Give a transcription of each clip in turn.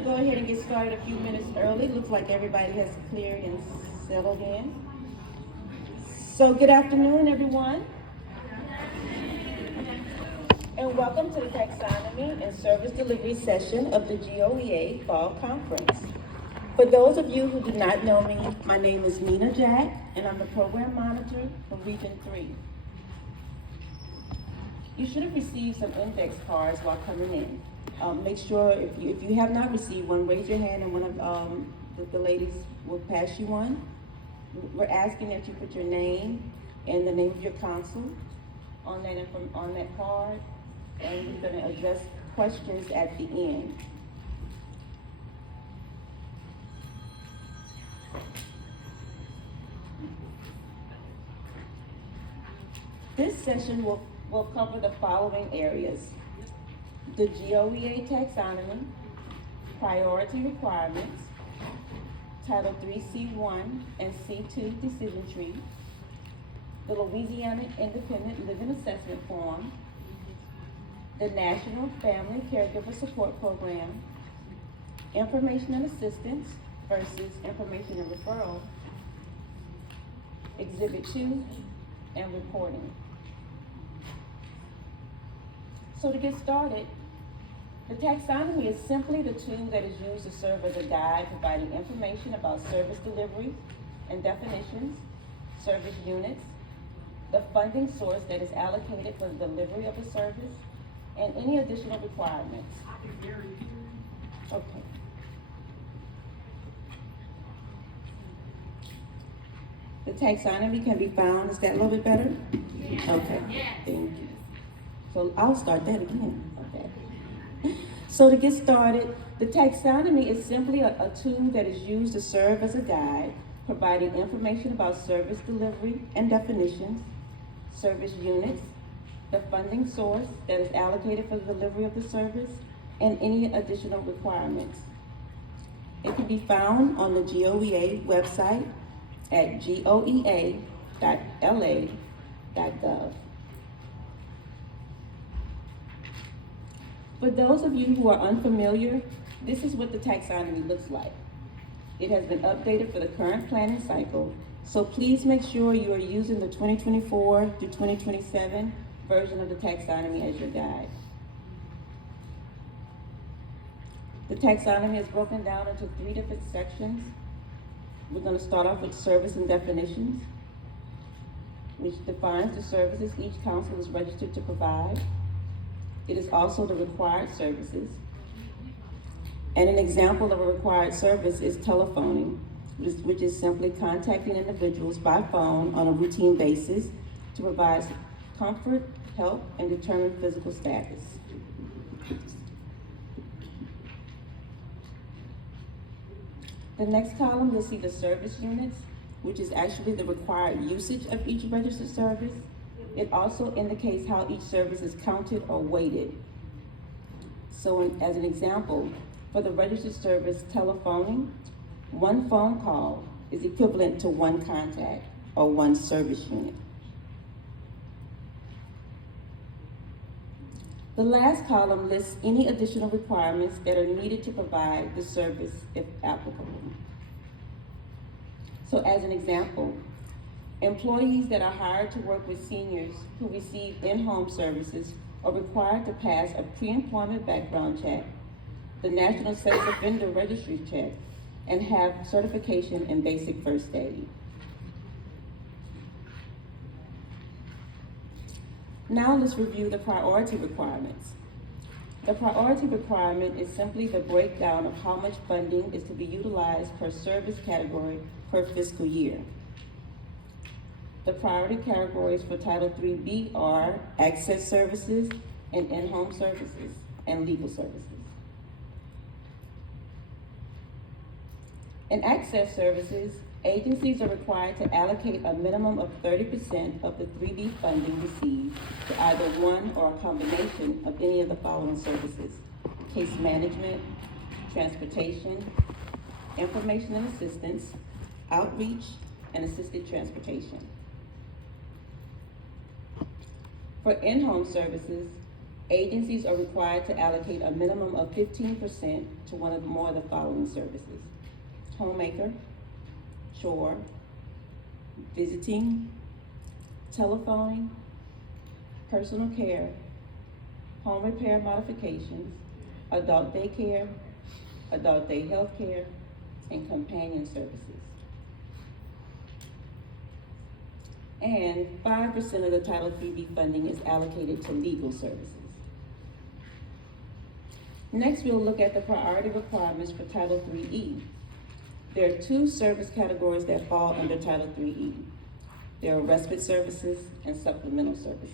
gonna go ahead and get started a few minutes early. Looks like everybody has cleared and settled in. So good afternoon, everyone. And welcome to the Taxonomy and Service Delivery session of the GOEA Fall Conference. For those of you who do not know me, my name is Nina Jack, and I'm the Program Monitor for Region 3. You should have received some index cards while coming in. Make sure, if you have not received one, raise your hand and one of the ladies will pass you one. We're asking that you put your name and the name of your council on that card, and we're going to address questions at the end. This session will cover the following areas: the GOEA taxonomy, priority requirements, Title III C1 and C2 decision tree, the Louisiana Independent Living Assessment Form, the National Family Caregiver Support Program, information and assistance versus information and referral, Exhibit 2, and reporting. So to get started, the taxonomy is simply the tool that is used to serve as a guide providing information about service delivery and definitions, service units, the funding source that is allocated for the delivery of the service, and any additional requirements. Okay. The taxonomy can be found, is that a little bit better? Okay, thank you. So I'll start that again, okay. So to get started, the taxonomy is simply a tool that is used to serve as a guide, providing information about service delivery and definitions, service units, the funding source that is allocated for the delivery of the service, and any additional requirements. It can be found on the GOEA website at goea.la.gov. For those of you who are unfamiliar, this is what the taxonomy looks like. It has been updated for the current planning cycle, so please make sure you are using the 2024 through 2027 version of the taxonomy as your guide. The taxonomy is broken down into 3 different sections. We're going to start off with service and definitions, which defines the services each council is registered to provide. It is also the required services. And an example of a required service is telephoning, which is simply contacting individuals by phone on a routine basis to provide comfort, help, and determine physical status. The next column, you'll see the service units, which is actually the required usage of each registered service. It also indicates how each service is counted or weighted. So as an example, for the registered service telephoning, 1 phone call is equivalent to 1 contact or 1 service unit. The last column lists any additional requirements that are needed to provide the service if applicable. So as an example, employees that are hired to work with seniors who receive in-home services are required to pass a pre-employment background check, the National Sex Offender Registry check, and have certification in basic first aid. Now let's review the priority requirements. The priority requirement is simply the breakdown of how much funding is to be utilized per service category per fiscal year. The priority categories for Title IIIB are access services and in-home services and legal services. In access services, agencies are required to allocate a minimum of 30% of the 3B funding received to either one or a combination of any of the following services: case management, transportation, information and assistance, outreach, and assisted transportation. For in-home services, Agencies are required to allocate a minimum of 15% to one or more of the following services: homemaker, chore, visiting, telephoning, personal care, home repair modifications, adult daycare, adult day health care, and companion services. And 5% of the Title IIIB funding is allocated to legal services. Next, we'll look at the priority requirements for Title IIIE. There are two service categories that fall under Title IIIE. There are respite services and supplemental services.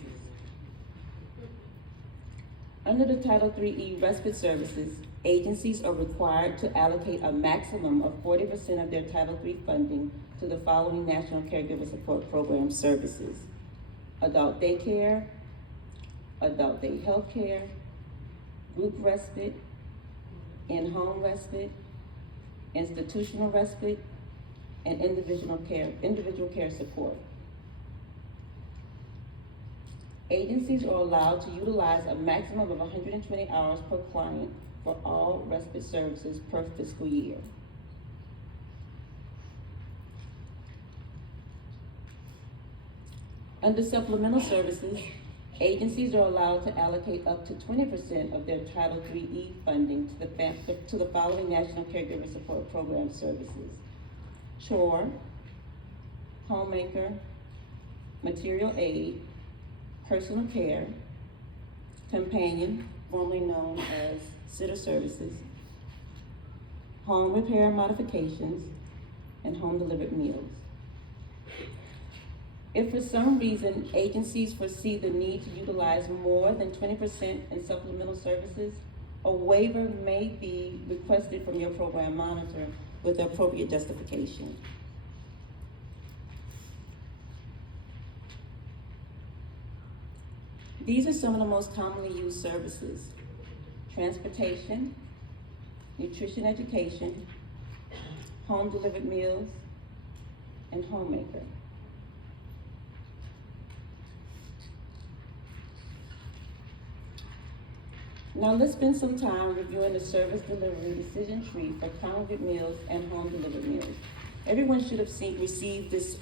Under the Title IIIE respite services, agencies are required to allocate a maximum of 40% of their Title III funding to the following National Caregiver Support Program services: adult daycare, adult day health care, group respite, in-home respite, institutional respite, and individual care support. Agencies are allowed to utilize a maximum of 120 hours per client for all respite services per fiscal year. Under supplemental services, agencies are allowed to allocate up to 20% of their Title IIIE funding to the following National Caregiver Support Program services: chore, homemaker, material aid, personal care, companion, formerly known as sitter services, home repair modifications, and home delivered meals. If for some reason agencies foresee the need to utilize more than 20% in supplemental services, a waiver may be requested from your program monitor with the appropriate justification. These are some of the most commonly used services: transportation, nutrition education, home delivered meals, and homemaker. Now let's spend some time reviewing the service delivery decision tree for congregate meals and home delivered meals. Everyone should have received this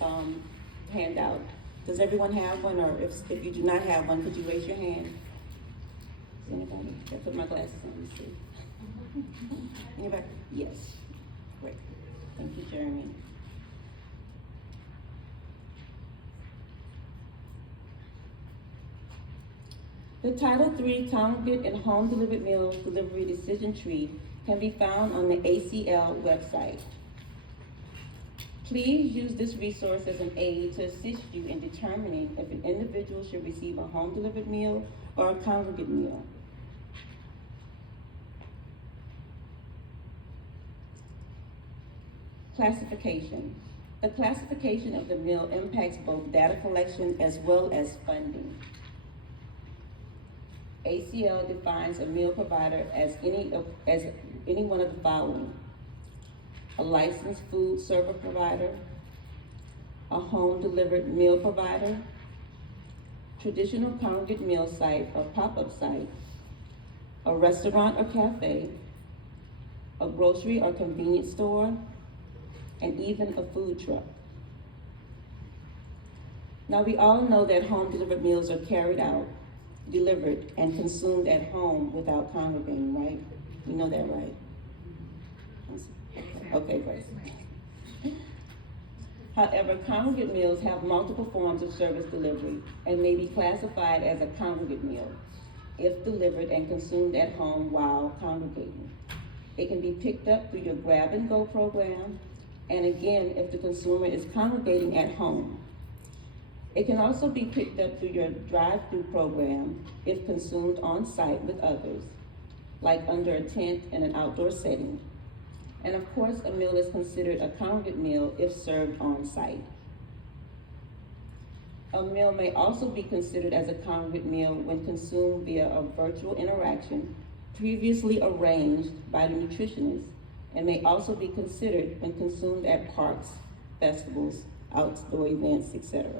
handout. Does everyone have one, or if you do not have one, could you raise your hand? Is anybody? I put my glasses on, let's see. Anybody? Yes. Great. Thank you, Jeremy. The Title III Congregate and Home Delivered Meals Delivery Decision Tree can be found on the ACL website. Please use this resource as an aid to assist you in determining if an individual should receive a home delivered meal or a congregate meal. Classification. The classification of the meal impacts both data collection as well as funding. ACL defines a meal provider as any one of the following: a licensed food server provider, a home delivered meal provider, traditional congregate meal site or pop-up site, a restaurant or cafe, a grocery or convenience store, and even a food truck. Now, we all know that home delivered meals are carried out, delivered, and consumed at home without congregating, right? We know that, right? Okay, great. However, congregate meals have multiple forms of service delivery and may be classified as a congregate meal if delivered and consumed at home while congregating. It can be picked up through your grab and go program, and again, if the consumer is congregating at home. It can also be picked up through your drive-through program if consumed on site with others, like under a tent in an outdoor setting. And of course, a meal is considered a congregate meal if served on site. A meal may also be considered as a congregate meal when consumed via a virtual interaction previously arranged by the nutritionist, and may also be considered when consumed at parks, festivals, outdoor events, etc.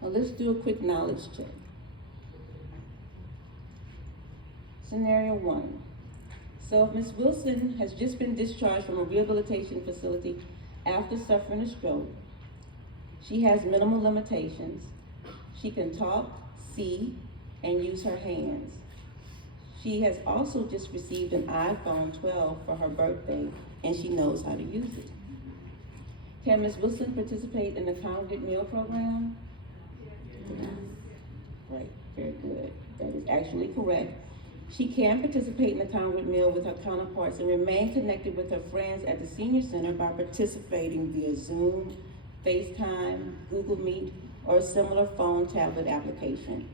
Now let's do a quick knowledge check. Scenario 1. So if Ms. Wilson has just been discharged from a rehabilitation facility after suffering a stroke. She has minimal limitations. She can talk, see, and use her hands. She has also just received an iPhone 12 for her birthday, and she knows how to use it. Can Ms. Wilson participate in the congregate meal program? Right, very good. That is actually correct. She can participate in the congregate meal with her counterparts and remain connected with her friends at the Senior Center by participating via Zoom, FaceTime, Google Meet, or a similar phone tablet application.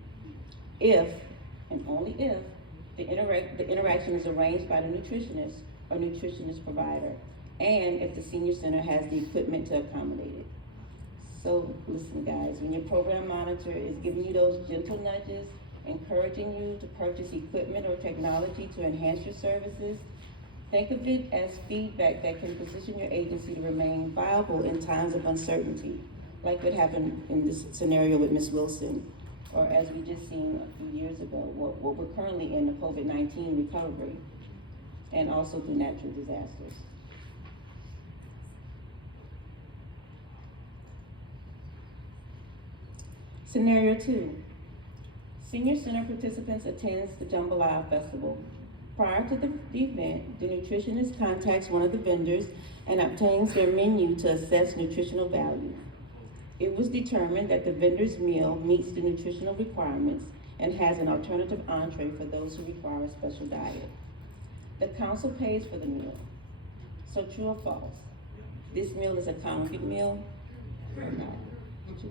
If, and only if, the interaction is arranged by the nutritionist or nutritionist provider, and if the Senior Center has the equipment to accommodate it. So listen guys, when your program monitor is giving you those gentle nudges, encouraging you to purchase equipment or technology to enhance your services, think of it as feedback that can position your agency to remain viable in times of uncertainty, like what happened in this scenario with Ms. Wilson, or as we just seen a few years ago, what we're currently in the COVID-19 recovery, and also through natural disasters. Scenario 2. Senior Center participants attends the Jambalaya Festival. Prior to the event, the nutritionist contacts one of the vendors and obtains their menu to assess nutritional value. It was determined that the vendor's meal meets the nutritional requirements and has an alternative entree for those who require a special diet. The council pays for the meal. So true or false? This meal is a congregate meal or not? True.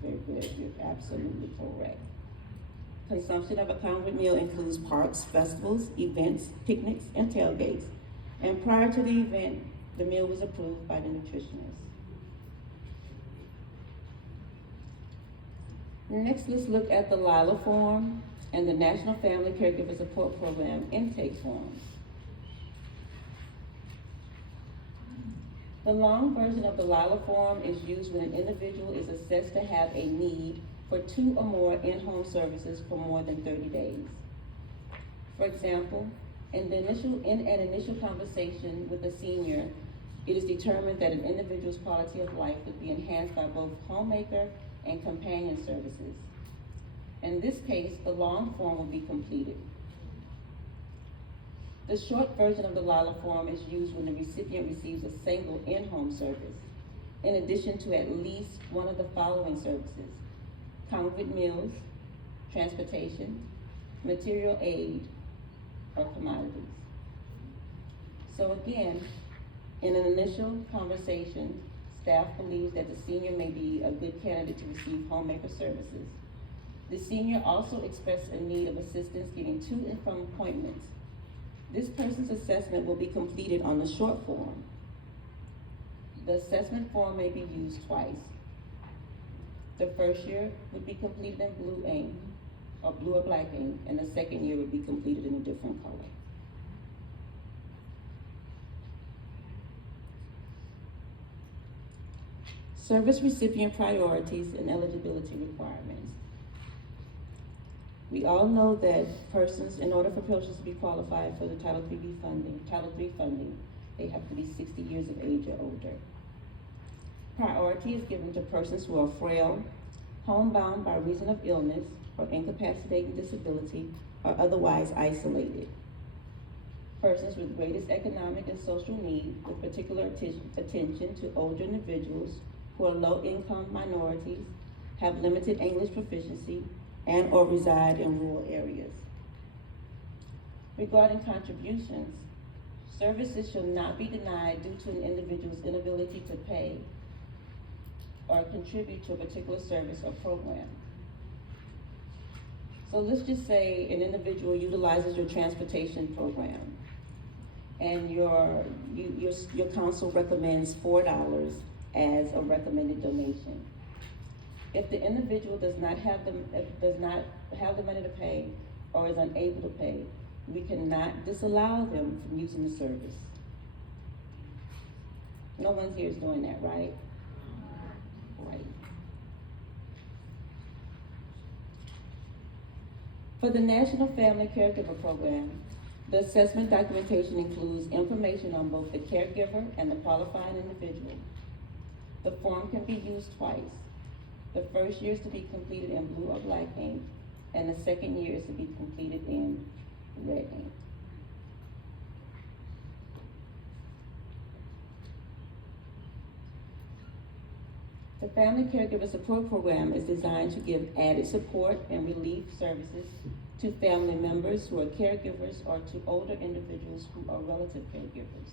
Very good, you're absolutely correct. Consumption of a congregate meal includes parks, festivals, events, picnics, and tailgates. And prior to the event, the meal was approved by the nutritionist. Next, let's look at the LILA form and the National Family Caregiver Support Program intake forms. The long version of the LILA form is used when an individual is assessed to have a need for 2 or more in-home services for more than 30 days. For example, in an initial conversation with a senior, it is determined that an individual's quality of life would be enhanced by both homemaker and companion services. In this case, the long form will be completed. The short version of the LILA form is used when the recipient receives a single in-home service, in addition to at least one of the following services: congregate meals, transportation, material aid, or commodities. So again, in an initial conversation, staff believes that the senior may be a good candidate to receive homemaker services. The senior also expressed a need of assistance getting to and from appointments. This person's assessment will be completed on the short form. The assessment form may be used twice. The first year would be completed in blue ink, or blue or black ink, and the second year would be completed in a different color. Service recipient priorities and eligibility requirements. We all know that persons, in order for persons to be qualified for the Title III funding, they have to be 60 years of age or older. Priority is given to persons who are frail, homebound by reason of illness or incapacitating disability, or otherwise isolated. Persons with greatest economic and social need, with particular attention to older individuals who are low-income minorities, have limited English proficiency, and or reside in rural areas. Regarding contributions, services shall not be denied due to an individual's inability to pay or contribute to a particular service or program. So let's just say an individual utilizes your transportation program, and your council recommends $4 as a recommended donation. If the individual does not have the money to pay or is unable to pay, we cannot disallow them from using the service. No one here is doing that, right? Right. For the National Family Caregiver Program, the assessment documentation includes information on both the caregiver and the qualifying individual. The form can be used twice. The first year is to be completed in blue or black ink, and the second year is to be completed in red ink. The Family Caregiver Support Program is designed to give added support and relief services to family members who are caregivers or to older individuals who are relative caregivers.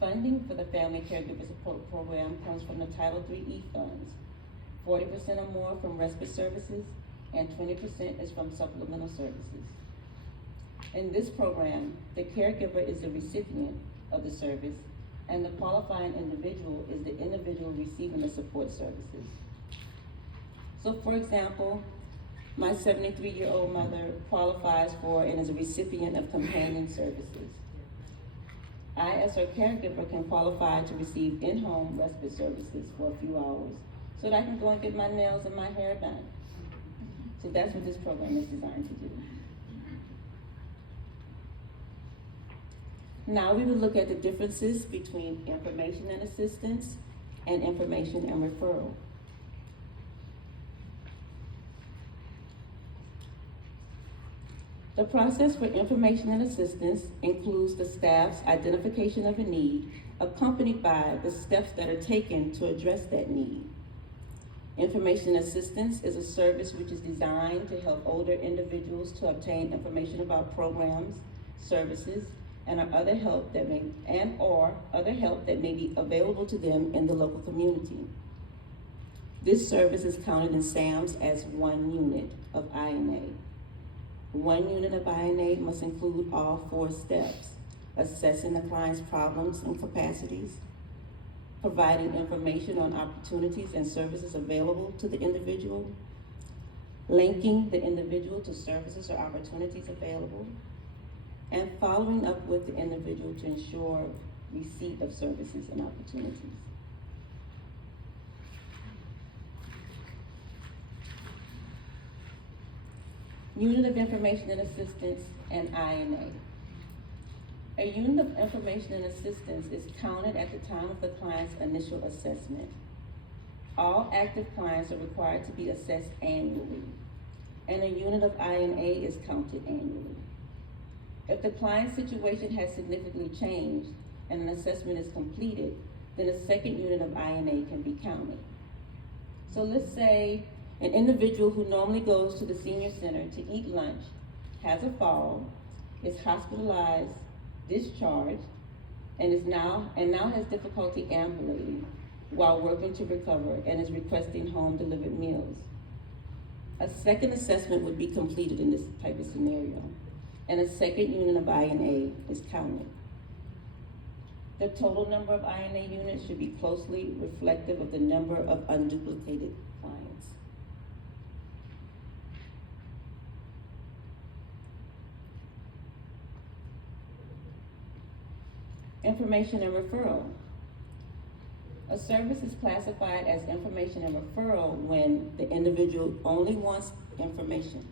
Funding for the Family Caregiver Support Program comes from the Title III funds, 40% or more from respite services, and 20% is from supplemental services. In this program, the caregiver is the recipient of the service, and the qualifying individual is the individual receiving the support services. So for example, my 73-year-old mother qualifies for and is a recipient of companion services. I, as her caregiver, can qualify to receive in-home respite services for a few hours so that I can go and get my nails and my hair done. So that's what this program is designed to do. Now we will look at the differences between information and assistance and information and referral. The process for information and assistance includes the staff's identification of a need, accompanied by the steps that are taken to address that need. Information assistance is a service which is designed to help older individuals to obtain information about programs, services, and other help that may be available to them in the local community. This service is counted in SAMS as 1 unit of INA. 1 unit of INA must include all 4 steps: assessing the client's problems and capacities, providing information on opportunities and services available to the individual, linking the individual to services or opportunities available, and following up with the individual to ensure receipt of services and opportunities. Unit of Information and Assistance and INA. A unit of information and assistance is counted at the time of the client's initial assessment. All active clients are required to be assessed annually, and a unit of INA is counted annually. If the client's situation has significantly changed and an assessment is completed, then a second unit of INA can be counted. So let's say an individual who normally goes to the senior center to eat lunch has a fall, is hospitalized, discharged, and now has difficulty ambulating while working to recover and is requesting home delivered meals. A second assessment would be completed in this type of scenario, and a second unit of INA is counted. The total number of INA units should be closely reflective of the number of unduplicated clients. Information and referral. A service is classified as information and referral when the individual only wants information.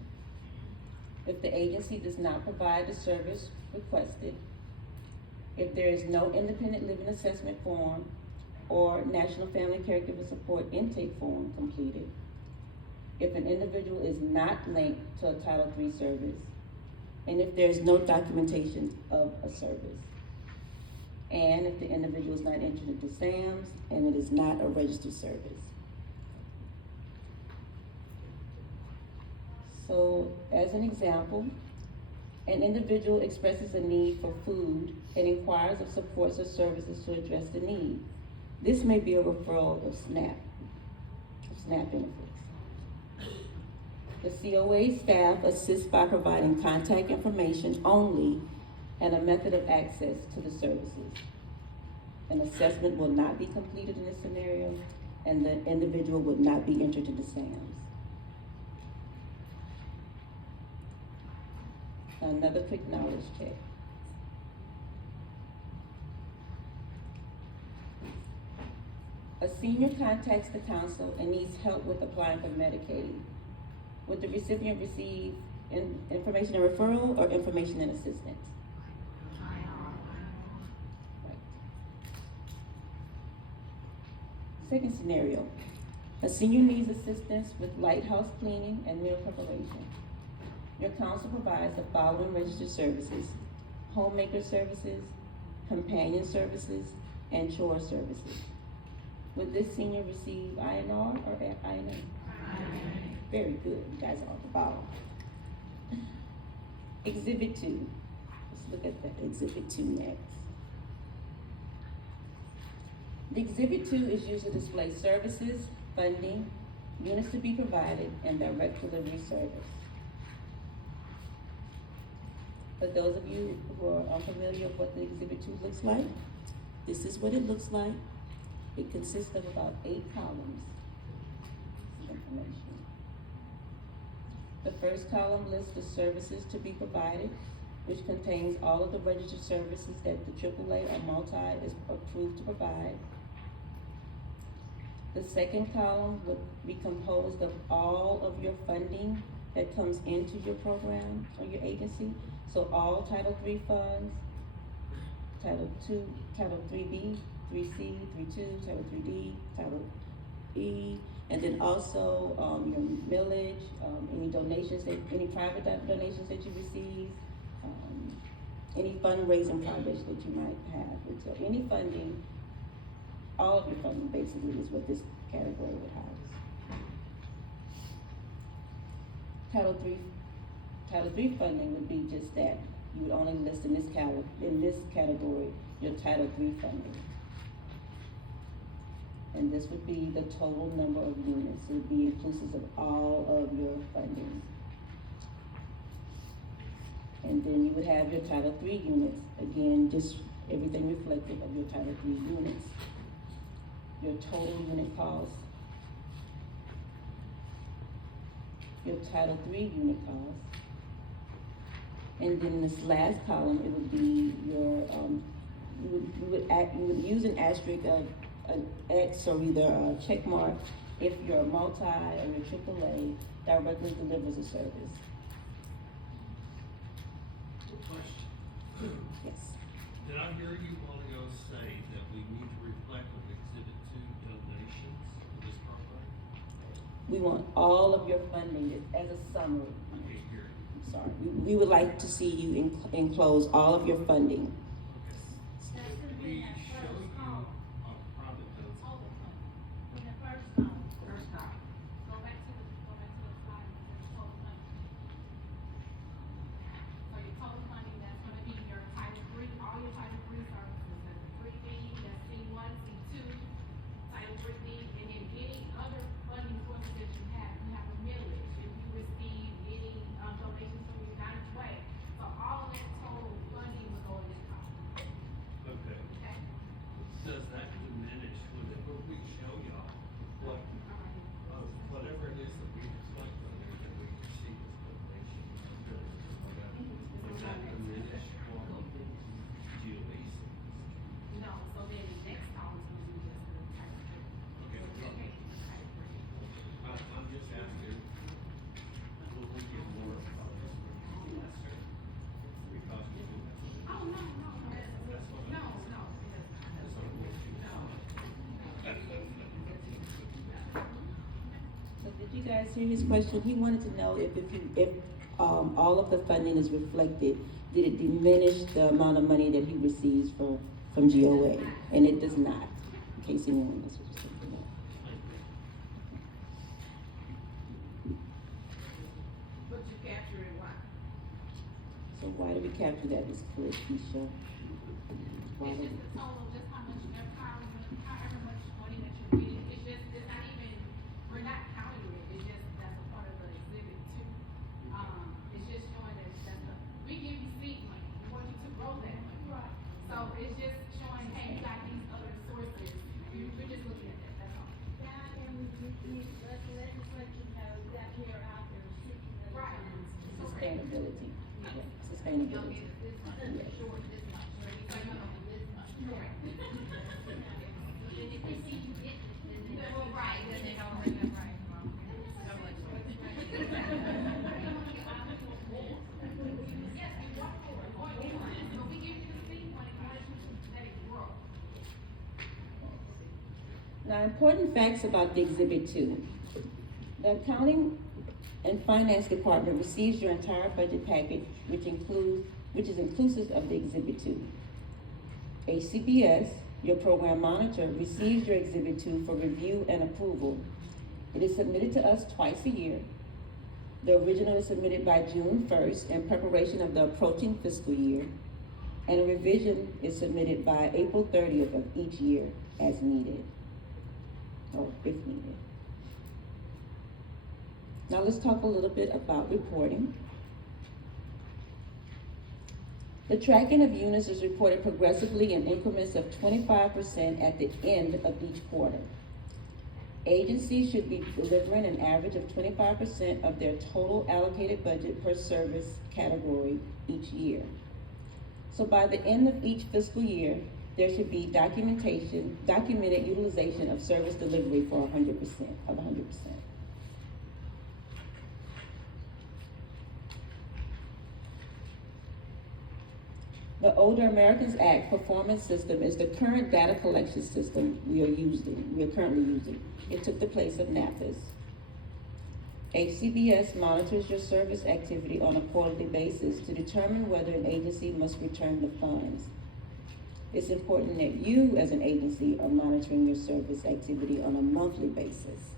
If the agency does not provide the service requested, if there is no independent living assessment form or National Family Caregiver Support intake form completed, if an individual is not linked to a Title III service, and if there is no documentation of a service, and if the individual is not entered into SAMS and it is not a registered service. So, as an example, an individual expresses a need for food and inquires of supports or services to address the need. This may be a referral of SNAP benefits. The COA staff assists by providing contact information only and a method of access to the services. An assessment will not be completed in this scenario, and the individual would not be entered into SAMS. Another quick knowledge check. A senior contacts the council and needs help with applying for Medicaid. Would the recipient receive information and referral or information and assistance? Right. Second scenario, a senior needs assistance with lighthouse cleaning and meal preparation. Your council provides the following registered services: homemaker services, companion services, and chore services. Would this senior receive INR or INA? Very good, you guys are on the ball. Exhibit 2. Let's look at that Exhibit 2 next. The Exhibit 2 is used to display services, funding, units to be provided, and direct delivery service. For those of you who are unfamiliar with what the Exhibit 2 looks like, this is what it looks like. It consists of about 8 columns of information. The first column lists the services to be provided, which contains all of the registered services that the AAA or multi is approved to provide. The second column would be composed of all of your funding that comes into your program or your agency. So all Title III funds, Title II, Title 3B, 3C, 3.2, Title 3D, Title E, and then also your millage, any donations, any private donations that you receive, any fundraising projects that you might have. And so any funding, all of your funding basically is what this category would house. Title III funding would be just that. You would only list in this category your Title III funding. And this would be the total number of units. It would be inclusive of all of your funding. And then you would have your Title III units. Again, just everything reflective of your Title III units. Your total unit cost. Your Title III unit cost. And then this last column, it would be your, you would use an asterisk of an X or either a check mark if your multi or your AAA directly delivers a service. Question. Yes. Did I hear you a while ago say that we need to reflect on Exhibit 2 donations for this program? We want all of your funding as a summary. I can't hear you. I'm sorry. We would like to see you enclose all of your funding. We show you a private notes. Hold on. In the first column. Go back to the slide that says total funding. So your total funding, that's gonna be your Title III, all your Title III services, that's the 3B, that's C1, C2, Title 3B, and then any other funding sources that you have a millage, if you receive any donations from United Way. So all of that total funding will go in this column. Okay. Okay? Does that diminish when we show y'all what, whatever it is that we reflect on there that we receive as donation? Does that diminish all of the GOEA? No, so then the next column is gonna be just the Title III. Okay. Okay, Title III. I'm just asking, will we get more of this from lesser? Because we do that. Oh, no, That's what I'm. no, That's what I'm with you. So did you guys hear his question? He wanted to know if all of the funding is reflected, did it diminish the amount of money that he receives from GOA? And it does not, in case anyone was interested in that. But you capture it, why? So why do we capture that as clear, Keisha? Why It's do just we? the total, just how much, however much money that you're getting, it's not even, we're not counting it, it's just, that's a part of the Exhibit 2. It's just showing that we give you seed money, we want you to grow that money. Right. So it's just showing, hey, you got these other sources, we're just looking at that, that's all. That and the legislation has that here out there seeking the Right. funds. Sustainability. Yeah, Y'all sustainability. get this much, short this much, so we say, no, this much. Correct. And if they see you get it, then they. Well, right, then they don't bring that right. Yes, you work for it, or you want, but we give you the seed money, in order to let it grow. Now, important facts about the Exhibit 2. The Accounting and Finance Department receives your entire budget package, which is inclusive of the Exhibit 2. HCBS, your program monitor, receives your Exhibit 2 for review and approval. It is submitted to us twice a year. The original is submitted by June 1st in preparation of the approaching fiscal year, and a revision is submitted by April 30th of each year as needed, or if needed. Now let's talk a little bit about reporting. The tracking of units is reported progressively in increments of 25% at the end of each quarter. Agencies should be delivering an average of 25% of their total allocated budget per service category each year. So by the end of each fiscal year, there should be documented utilization of service delivery for 100%. The Older Americans Act performance system is the current data collection system we are currently using. It took the place of NAPA's. HCBS monitors your service activity on a quarterly basis to determine whether an agency must return the funds. It's important that you, as an agency, are monitoring your service activity on a monthly basis.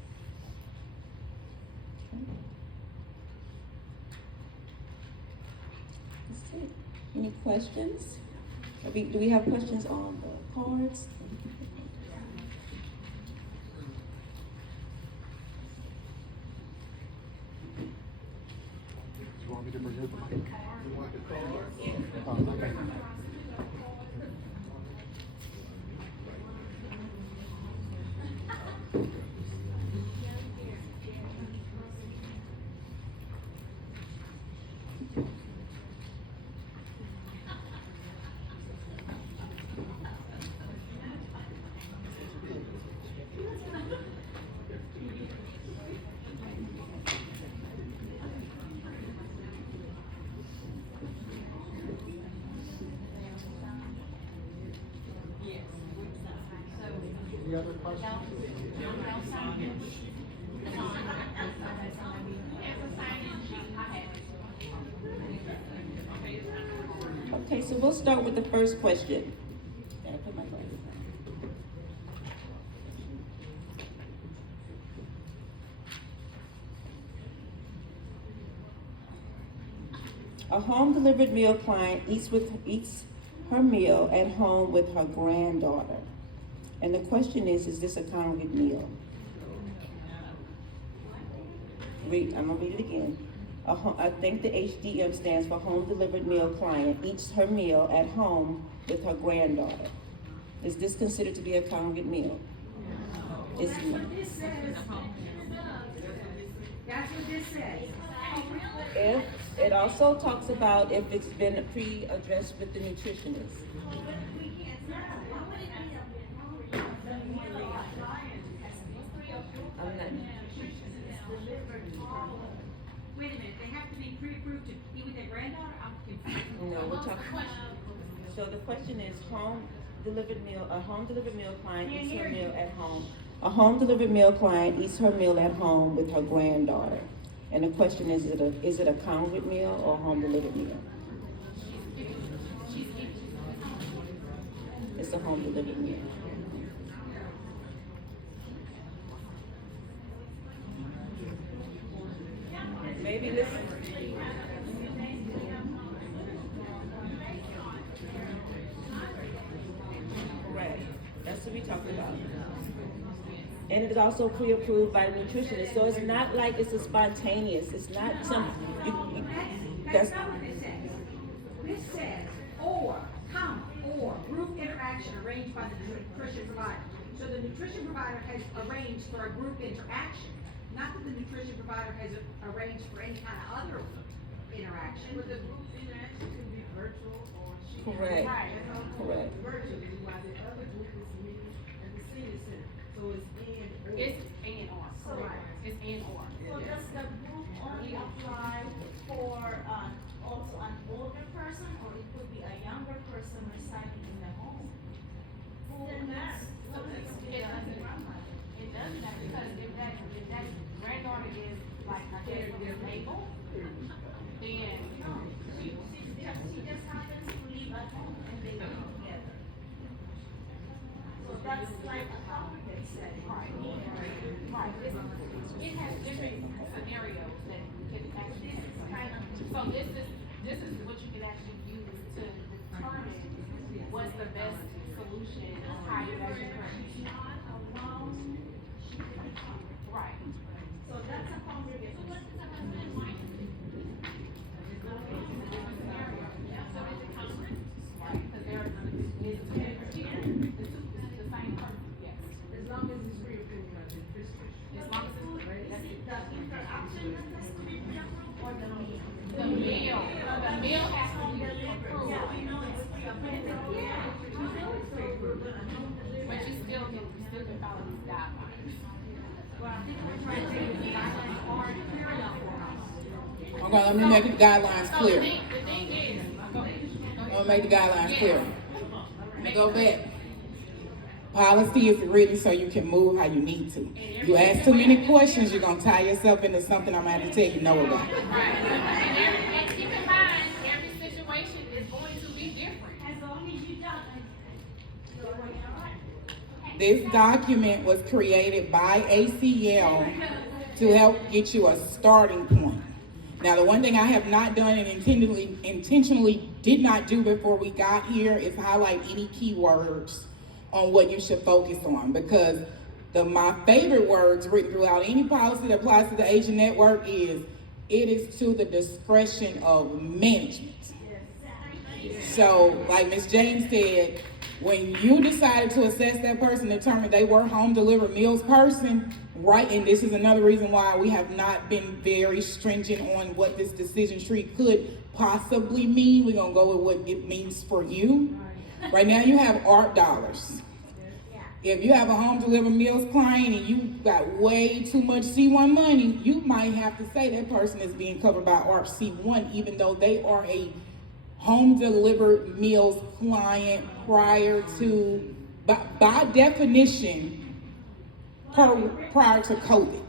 That's it. Any questions? Do we have questions on the cards? You want me to present the mic? You want the card? Okay. Any other questions? Okay, so we'll start with the first question. Gotta put my glasses on. A home delivered meal client eats her meal at home with her granddaughter. And the question is this a congregate meal? I'm gonna read it again. I think the HDM stands for Home Delivered Meal Client eats her meal at home with her granddaughter. Is this considered to be a congregate meal? It's That's not. what this says. That's what this says. If, it also talks about if it's been pre-addressed with the nutritionist. I'm not. Wait a minute, they have to be pre-approved to be with their granddaughter? I'm confused. No, we're talking. So the question is a home delivered meal client eats her meal at home. A home delivered meal client eats her meal at home with her granddaughter. And the question is it a congregate meal or a home delivered meal? It's a home delivered meal. Maybe listen. Correct. That's what we talked about. And it is also pre-approved by the nutritionist, so it's not like it's a spontaneous. It's not some. That's not what it says. This says, or group interaction arranged by the nutrition provider. So the nutrition provider has arranged for a group interaction, not that the nutrition provider has arranged for any kind of other interaction. But the group interaction can be virtual or she can. Correct. Right. Correct. Virtually, while the other group is meeting at the senior center. So it's in or. It's and or, correct, it's and or. So does the group only apply for, also an older person, or it could be a younger person residing in the home? It doesn't, it doesn't matter, because if that granddaughter is like, I guess, labeled, then, No, she just happens to live at home and they live together. So that's like a congregate setting. right, it has different scenarios that can actually. This is kind of. So this is what you can actually use to determine what's the best solution, how you actually. Not alone, she could be covered. Right. So that's a congregate. So what's the husband and wife? Right, because they're, it's the same person, yes. As long as it's pre-approved by the district. As long as it's, that's it. The interaction that has to be pre-approved or the meal? The meal has to be approved. Yeah, we know it's pre-approved. Yeah, we know it's pre-approved, but I know that they. But you still can follow these guidelines. Well, I think we're trying to make the guidelines hard and clear enough for us. Okay, let me make the guidelines So clear. the thing is, go ahead. I'm gonna make the guidelines clear. Let me go back. Policy is written so you can move how you need to. You ask too many questions, you're gonna tie yourself into something I'm gonna have to tell you no about. Right. And keep in mind, every situation is going to be different. As long as you don't. You're all right. This document was created by ACL to help get you a starting point. Now, the one thing I have not done and intentionally did not do before we got here is highlight any keywords on what you should focus on, because my favorite words written throughout any policy that applies to the Asian network is, it is to the discretion of management. So, like Ms. James said, when you decided to assess that person, determine they were home delivered meals person, right? And this is another reason why we have not been very stringent on what this decision tree could possibly mean. We're gonna go with what it means for you. Right now you have ARP dollars. If you have a home delivered meals client and you got way too much C1 money, you might have to say that person is being covered by ARP C1, even though they are a home delivered meals client prior to, by definition, prior to COVID.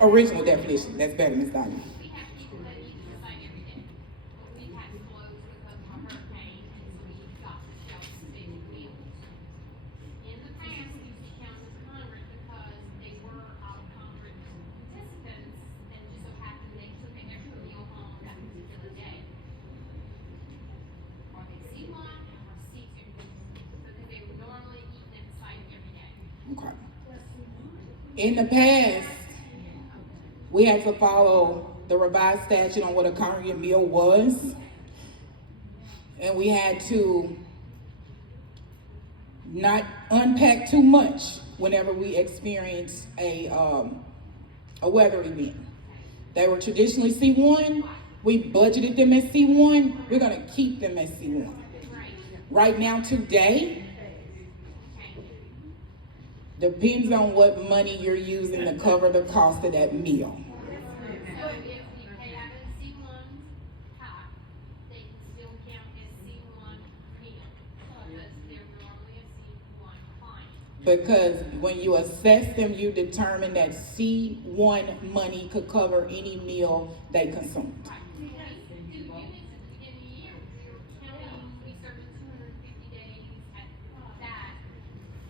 Original definition, that's better, Ms. Donna. We have people that need to sign every day, but we had to close because of a hurricane, and so we got the shelves filled with meals. In the past, we used to count as 100 because they were out of conference participants, and just so happened they took an extra meal home that particular day. Are they C1 or C2? Because they would normally eat at the site every day. Okay. In the past, we had to follow the revised statute on what a congregate meal was. And we had to not unpack too much whenever we experienced a weather event. They were traditionally C1. We budgeted them as C1. We're gonna keep them as C1. Right now, today, depends on what money you're using to cover the cost of that meal. So if we pay out of C1 pot, they can still count as C1 meal, because they're normally a C1 client. Because when you assess them, you determine that C1 money could cover any meal they consumed. Right. We do units at the beginning of the year, we were counting, we served 250 days at that,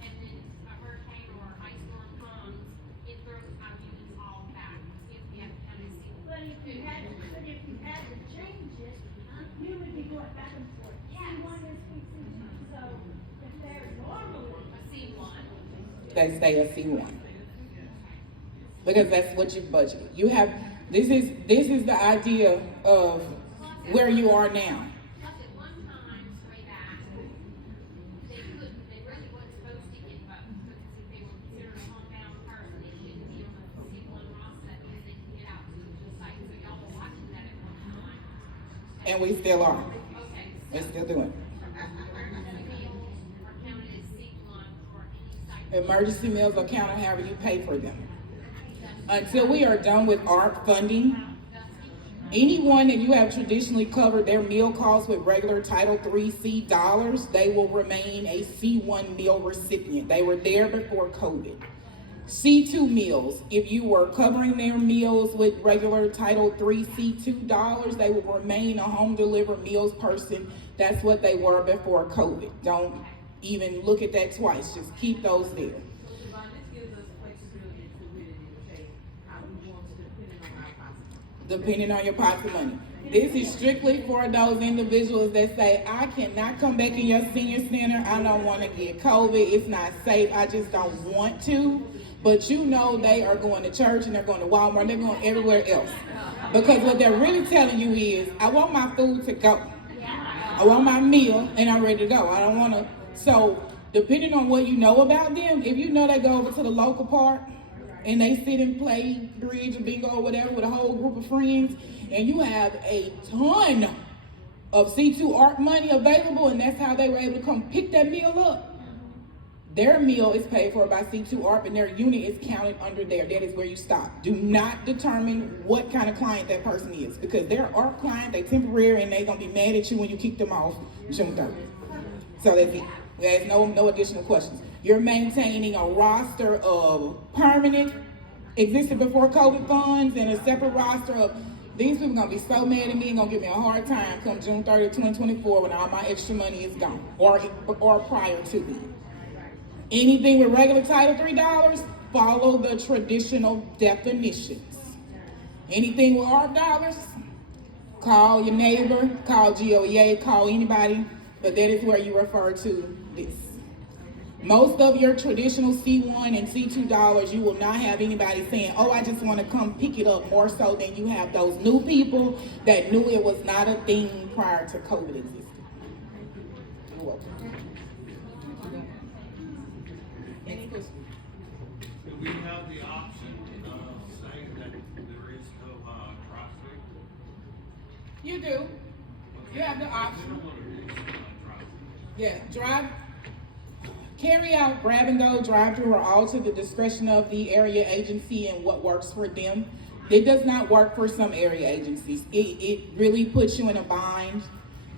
and then a hurricane or ice storm comes, it throws our units all back, if we have to count as C1. But if you had to change it, you would be going back and forth. Yes. C1 is C2, so if they're normally. A C1. They stay a C1. Because that's what you budgeted. You have, this is the idea of where you are now. Plus at one time, way back, they really wasn't supposed to get votes, because if they were considered a homebound person, they shouldn't be on the C1 roster, because they can get out to the site, so y'all were watching that at one time. And we still are. Okay, We're still doing it. meals are counted as C1 for emergency meals account, or however you pay for them. Until we are done with ARP funding, anyone that you have traditionally covered their meal costs with regular Title III dollars, they will remain a C1 meal recipient. They were there before COVID. C2 meals, if you were covering their meals with regular Title III C2 dollars, they will remain a home delivered meals person. That's what they were before COVID. Don't even look at that twice. Just keep those there. So Devon, this gives us flexibility to really dictate how we want to, depending on our pockets. Depending on your pots of money. This is strictly for those individuals that say, I cannot come back in your senior center. I don't want to get COVID. It's not safe. I just don't want to. But you know they are going to church and they're going to Walmart. They're going everywhere else. Because what they're really telling you is, I want my food to go. I want my meal and I'm ready to go. I don't want to. So depending on what you know about them, if you know they go over to the local park and they sit and play bridge or bingo or whatever with a whole group of friends, and you have a ton of C2 ARP money available, and that's how they were able to come pick that meal up, their meal is paid for by C2 ARP and their unit is counted under there. That is where you stop. Do not determine what kind of client that person is, because they're ARP client, they temporary, and they're going to be mad at you when you kick them off June 30th. So that's it. There's no additional questions. You're maintaining a roster of permanent, existed before COVID funds, and a separate roster of these people gonna be so mad at me and gonna give me a hard time come June 30th, 2024 when all my extra money is gone, or prior to me. Anything with regular Title III dollars, follow the traditional definitions. Anything with ARP dollars, call your neighbor, call GOEA, call anybody, but that is where you refer to this. Most of your traditional C1 and C2 dollars, you will not have anybody saying, oh, I just want to come pick it up, more so than you have those new people that knew it was not a thing prior to COVID existing. You're welcome. Next question. Do we have the option of saying that there is no drive-through? You do. You have the We option. don't want to do drive-through. Yeah, carry out, grab and go, drive through are all to the discretion of the area agency and what works for them. It does not work for some area agencies. It really puts you in a bind.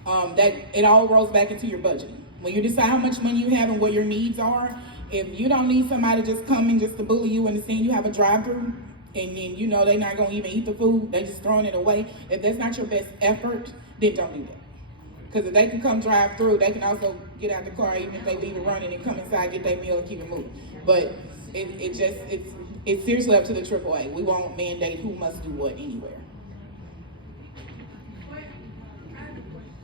That it all rolls back into your budgeting. When you decide how much money you have and what your needs are, if you don't need somebody just coming just to bully you and saying you have a drive-through, and then you know they're not gonna even eat the food, they just throwing it away. If that's not your best effort, then don't do that. Because if they can come drive through, they can also get out the car, even if they leave it running, and come inside, get their meal, and keep it moving. But it's seriously up to the AAA. We won't mandate who must do what anywhere. But I have a question.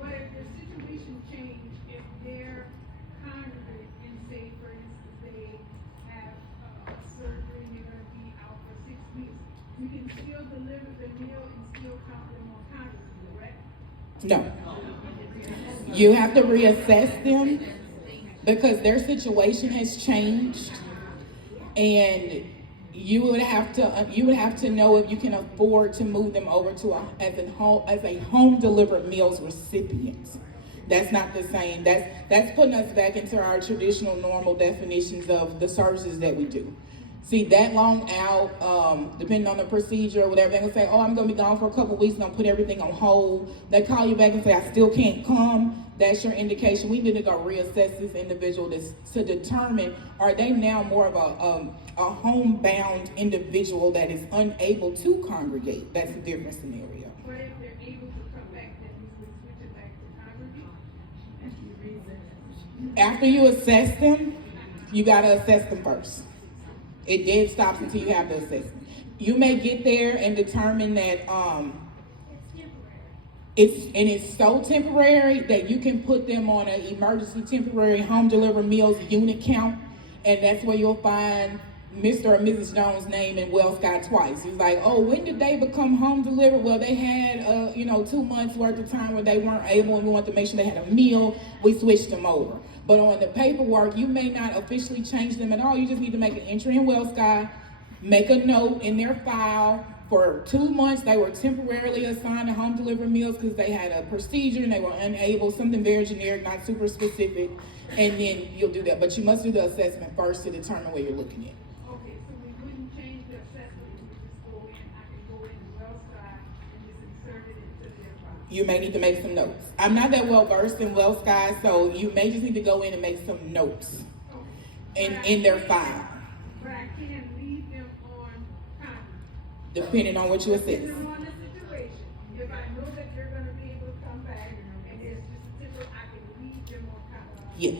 But if the situation changed, if they're congregate and say, for instance, they have surgery and they're gonna be out for 6 weeks, you can still deliver the meal and still count them on congregate, correct? No. You have to reassess them because their situation has changed, and you would have to know if you can afford to move them over to as a home delivered meals recipient. That's not the same. That's putting us back into our traditional normal definitions of the services that we do. See, that long out, depending on the procedure or whatever, they're gonna say, oh, I'm gonna be gone for a couple weeks, gonna put everything on hold. They call you back and say, I still can't come. That's your indication. We need to go reassess this individual to determine, are they now more of a homebound individual that is unable to congregate? That's a different scenario. But if they're able to come back, then we would switch it back to congregate? After you assess them, you gotta assess them first. It dead stops until you have the assessment. You may get there and determine that it's so temporary that you can put them on an emergency temporary home delivered meals unit count, and that's where you'll find Mr. or Mrs. Jones' name in Well Scott twice. He's like, oh, when did they become home delivered? Well, they had 2 months worth of time where they weren't able, and we want to make sure they had a meal. We switched them over. But on the paperwork, you may not officially change them at all. You just need to make an entry in Well Scott, make a note in their file, For 2 months, they were temporarily assigned to home delivered meals because they had a procedure and they were unable, something very generic, not super specific, and then you'll do that. But you must do the assessment first to determine what you're looking at. Okay, so we wouldn't change the assessment, we would just go in, I can go in the well side and just insert it into their file. You may need to make some notes. I'm not that well versed in Well Sky, so you may just need to go in and make some notes in their file, But I can't leave them on time. depending on what you assess. Depending on the situation, if I know that they're gonna be able to come back, and it's just a typical, I can leave them on time. Yes.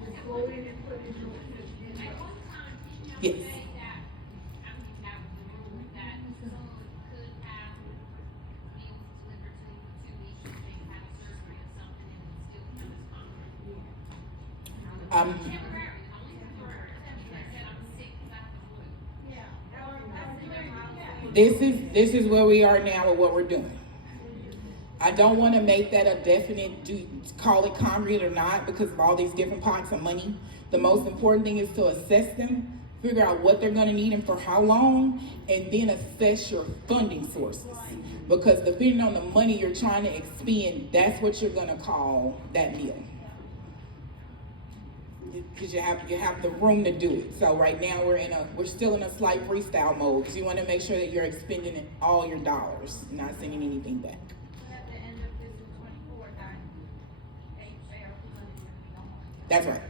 Just go in and put in those in At one time, did Yes. you say that, I mean, that was the rule, that someone could have meals delivered to them for 2 weeks if they had a surgery or something and it still count as contract? Temporary, only temporary, they said I'm sick because I have the flu. This is where we are now with what we're doing. I don't want to make that a definite, call it concrete or not, because of all these different pots of money. The most important thing is to assess them, figure out what they're going to need and for how long, and then assess your funding sources. Because depending on the money you're trying to expend, that's what you're going to call that meal. Because you have the room to do it. So right now we're still in a slight freestyle mode, because you want to make sure that you're expending all your dollars, not sending anything back. At the end of this in 24, that HCBS money is gonna be gone. That's right.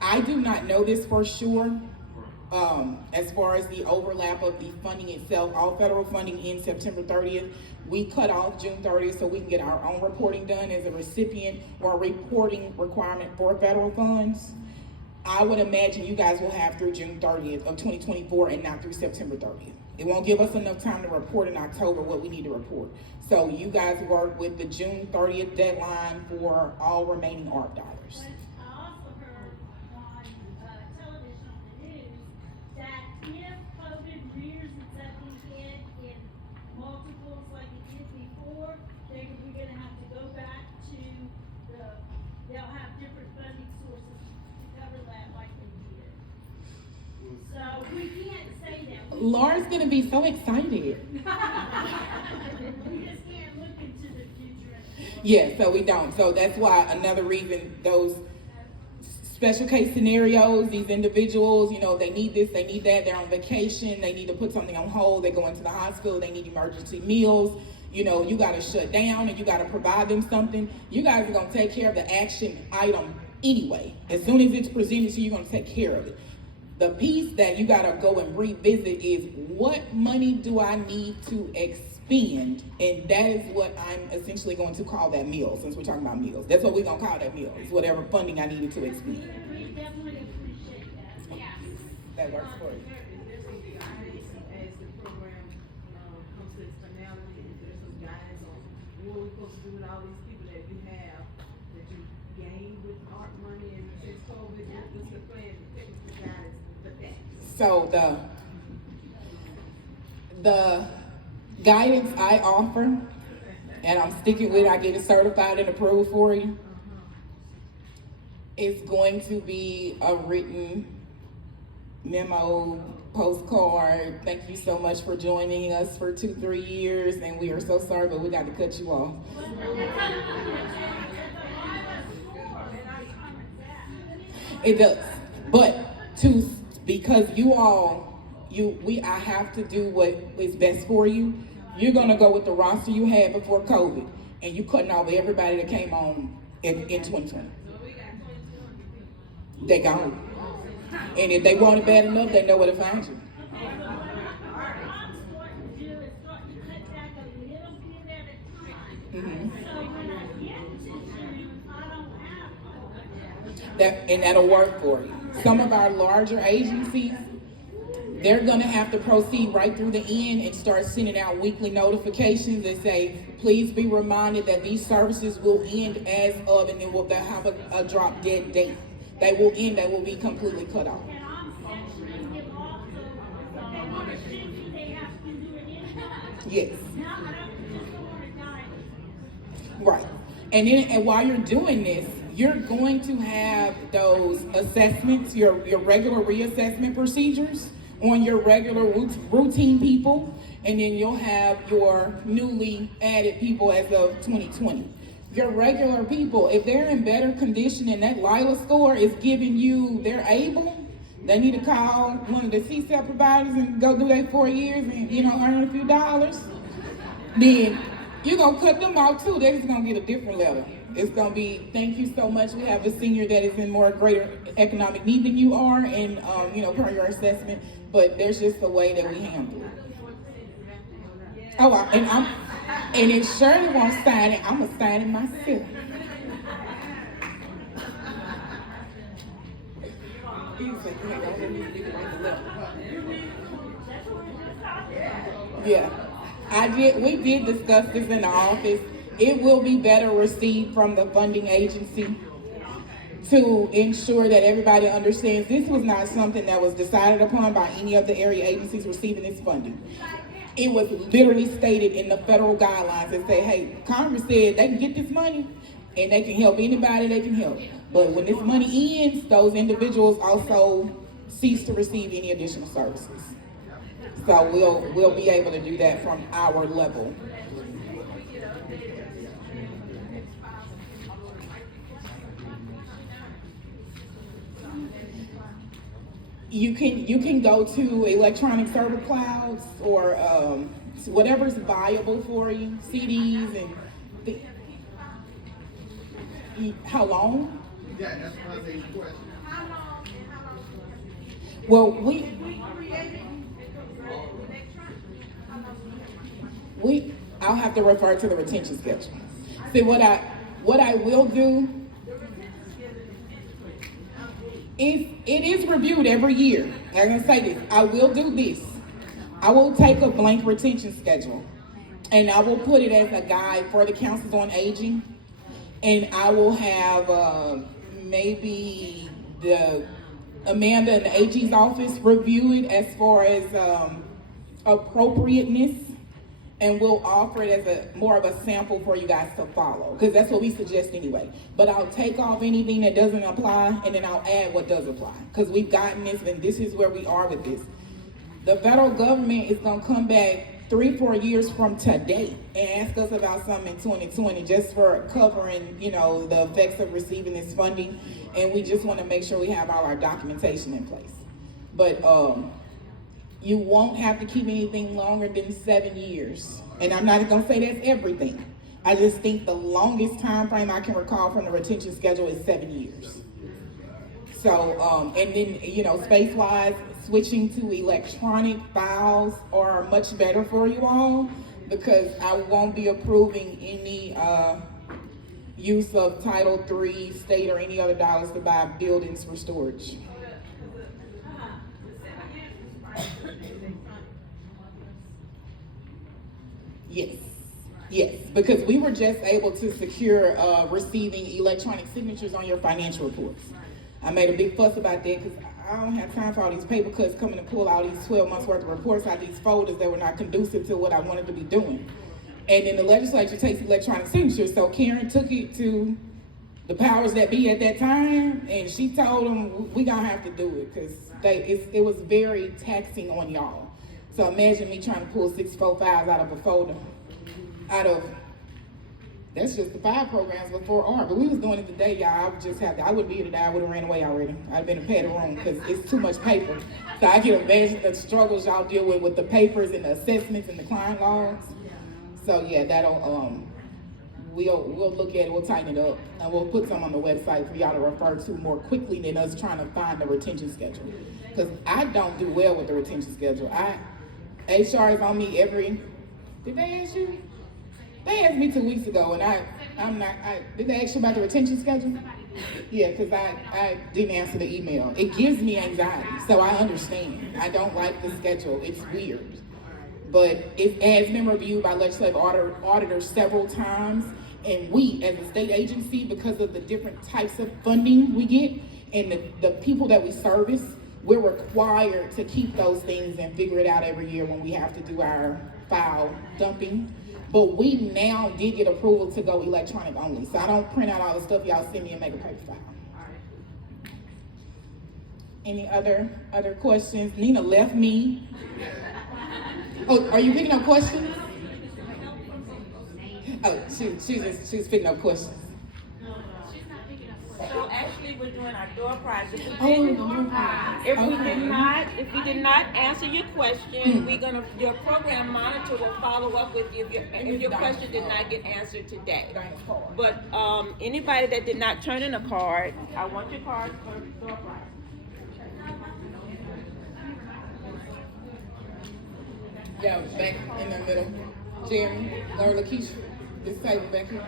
I do not know this for sure. As far as the overlap of the funding itself, all federal funding ends September 30th. We cut off June 30th so we can get our own reporting done as a recipient or a reporting requirement for federal funds. I would imagine you guys will have through June 30th of 2024 and not through September 30th. It won't give us enough time to report in October what we need to report. So you guys work with the June 30th deadline for all remaining ARP dollars. But I also heard on television on the news that if COVID rears its ugly head in multiples like it did before, we're gonna have to go back to they'll have different funding sources to cover that like they did. So we can't say that. Laura's gonna be so excited. We just can't look into the future. Yeah, so we don't. So that's why another reason those special case scenarios, these individuals, they need this, they need that, they're on vacation, they need to put something on hold, they go into the hospital, they need emergency meals, you gotta shut down and you gotta provide them something. You guys are gonna take care of the action item anyway. As soon as it's presented to you, you're gonna take care of it. The piece that you gotta go and revisit is, what money do I need to expend? And that is what I'm essentially going to call that meal, since we're talking about meals. That's what we're gonna call that meal, is whatever funding I needed to expend. We definitely appreciate that. Yeah. That works for you. Is there some guidance as the program comes to its finality? Is there some guidance on what we're supposed to do with all these people that you have, that you gained with art money and since COVID? What's the plan, technical guidance for that? So the guidance I offer, and I'm sticking with, I get it certified and approved for you, is going to be a written memo, postcard. Thank you so much for joining us for 2-3 years, and we are so sorry, but we got to cut you off. It does, but because I have to do what is best for you. You're gonna go with the roster you had before COVID, and you cutting off everybody that came on in 2020. They gone, and if they want it bad enough, they know where to find you. That'll work for you. Some of our larger agencies, they're gonna have to proceed right through the end and start sending out weekly notifications that say, please be reminded that these services will end as of, and then they'll have a drop dead date. They will end, they will be completely cut off. And I'm sectioning them also, they want to see they have to do it anyhow. Yes. Now, I just don't want to die. Right. And while you're doing this, you're going to have those assessments, your regular reassessment procedures, on your regular routine people, and then you'll have your newly added people as of 2020. Your regular people, if they're in better condition and that LILA score is giving you they're able, they need to call one of the CSEP providers and go do their 4 years and, earn a few dollars. Then you're gonna cut them off too. They're just gonna get a different level. It's gonna be, thank you so much. We have a senior that is in more greater economic need than you are, and per your assessment. But there's just a way that we handle it. Oh, and if Shirley wants to sign it, I'm gonna sign it myself. Yeah, we did discuss this in the office. It will be better received from the funding agency to ensure that everybody understands this was not something that was decided upon by any of the area agencies receiving this funding. It was literally stated in the federal guidelines that say, hey, Congress said they can get this money and they can help anybody they can help. But when this money ends, those individuals also cease to receive any additional services. So we'll be able to do that from our level. You can go to electronic server clouds or whatever's viable for you, CDs and how long? Yeah, that's my question. How long and how long? Well, We created electronic. I'll have to refer to the retention schedule. See, what I will do is it is reviewed every year. I'm gonna say this. I will do this. I will take a blank retention schedule and I will put it as a guide for the councils on aging, and I will have maybe the Amanda in the AG's office review it as far as appropriateness, and we'll offer it as more of a sample for you guys to follow, because that's what we suggest anyway. But I'll take off anything that doesn't apply, and then I'll add what does apply, because we've gotten this, and this is where we are with this. The federal government is gonna come back 3-4 years from today and ask us about something in 2020 just for covering, the effects of receiving this funding, and we just want to make sure we have all our documentation in place. But you won't have to keep anything longer than 7 years, and I'm not gonna say that's everything. I just think the longest time frame I can recall from the retention schedule is 7 years. So, and then, space-wise, switching to electronic files are much better for you all, because I won't be approving any use of Title III, state, or any other dollars to buy buildings for storage. Yes, because we were just able to secure receiving electronic signatures on your financial reports. I made a big fuss about that because I don't have time for all these paper cuts coming to pull all these 12 months worth of reports out of these folders that were not conducive to what I wanted to be doing. And then the legislature takes electronic signatures, so Karen took it to the powers that be at that time, and she told them, we gonna have to do it, because it was very taxing on y'all. So imagine me trying to pull 64 files out of a folder, that's just the 5 programs before art. But we was doing it today, y'all. I wouldn't be here today. I would have ran away already. I'd have been in a padded room because it's too much paper. So I can imagine the struggles y'all deal with the papers and the assessments and the client logs. So yeah, that'll, we'll look at it, we'll tighten it up, and we'll put some on the website for y'all to refer to more quickly than us trying to find the retention schedule. Because I don't do well with the retention schedule. HR is on me did they ask you? They asked me 2 weeks ago, and did they ask you about the retention schedule? Yeah, because I didn't answer the email. It gives me anxiety, so I understand. I don't like the schedule, it's weird. But it has been reviewed by legislative auditors several times, and we, as a state agency, because of the different types of funding we get, and the people that we service, we're required to keep those things and figure it out every year when we have to do our file dumping. But we now did get approval to go electronic only. So I don't print out all the stuff y'all send me and make a paper file. Any other questions? Nina left me. Oh, are you picking up questions? Oh, she's picking up questions. So actually, we're doing our door prize. If Oh, we did not answer your question, your program monitor will follow up with you if your question did not get answered today. But anybody that did not turn in a card, I want your card for door prize. Yeah, back in the middle. Jeremy or Lakeisha, this table back here.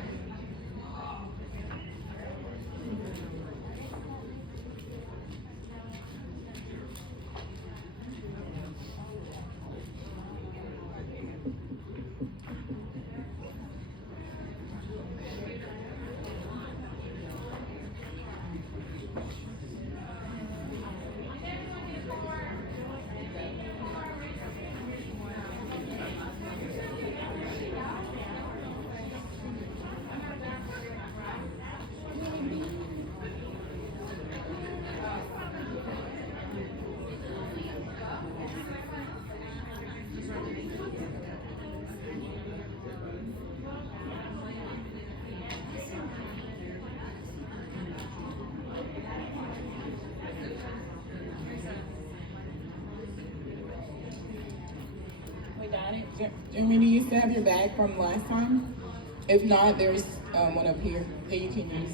Jeremy, do you still have your bag from last time? If not, there's one up here that you can use.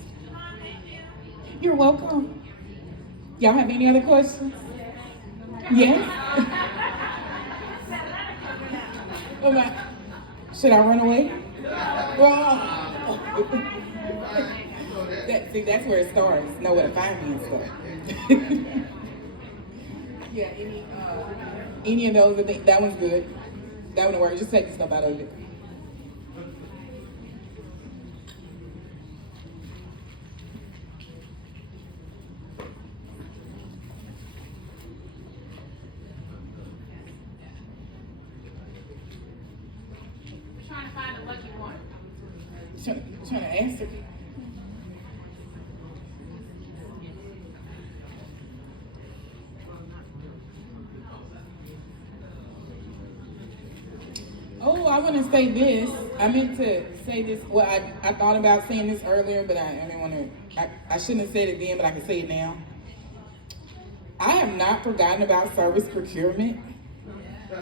You're welcome. Y'all have any other questions? Yes? Oh my, should I run away? Well, that's where it starts. Know where to find me and stuff. Yeah, any of those, I think that one's good. That one works. Just take the stuff out of it. We're trying to find a lucky one. Trying to answer. Oh, I want to say this. I meant to say this. Well, I thought about saying this earlier, but I didn't want to. I shouldn't have said it then, but I can say it now. I have not forgotten about service procurement.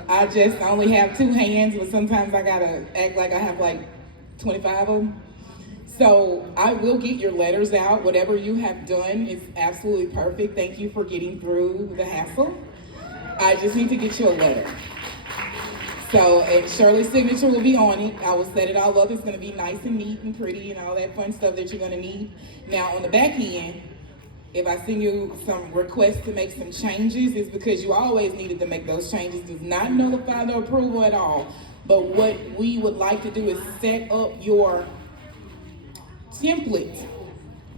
I just only have 2 hands, but sometimes I gotta act like I have like 25 of them. So I will get your letters out. Whatever you have done is absolutely perfect. Thank you for getting through the hassle. I just need to get you a letter. So, and Shirley's signature will be on it. I will set it all up. It's gonna be nice and neat and pretty and all that fun stuff that you're gonna need. Now, on the back end, if I send you some requests to make some changes, it's because you always needed to make those changes. Does not nullify the approval at all. But what we would like to do is set up your template